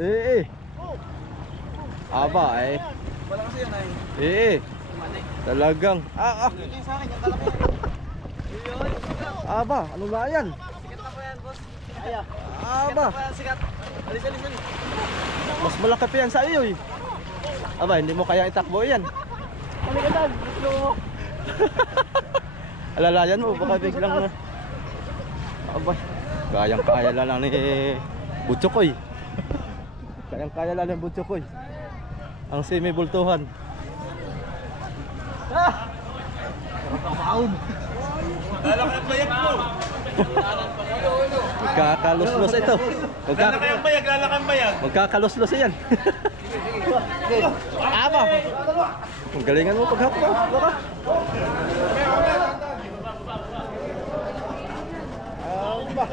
Eh. Aba eh. Wala kasi yan ay. Eh. Talagang. Yung sa akin, yung kalaki. Aba, ano ba yan? Sikat na po yan, boss. Aya. Aba. Sikat. Alis, alis, alis. Mas malaki pa yan sa iyo eh. Aba, hindi mo kaya itakbo yan. Kaligatan, slow mo. Alalayan mo, baka biglang aba, kayang-kaya lang ni Butchokoy. Kayang-kaya lang ng Butchokoy. Ang semi-bultuhan. Papaon. Lalaki ang bayag mo. Magkakaluslos ito. Lalaki ang bayag, lalaki ang bayag. Magkakaluslos yan. Aba. Ang galingan mo paghapon. Baka. Aba.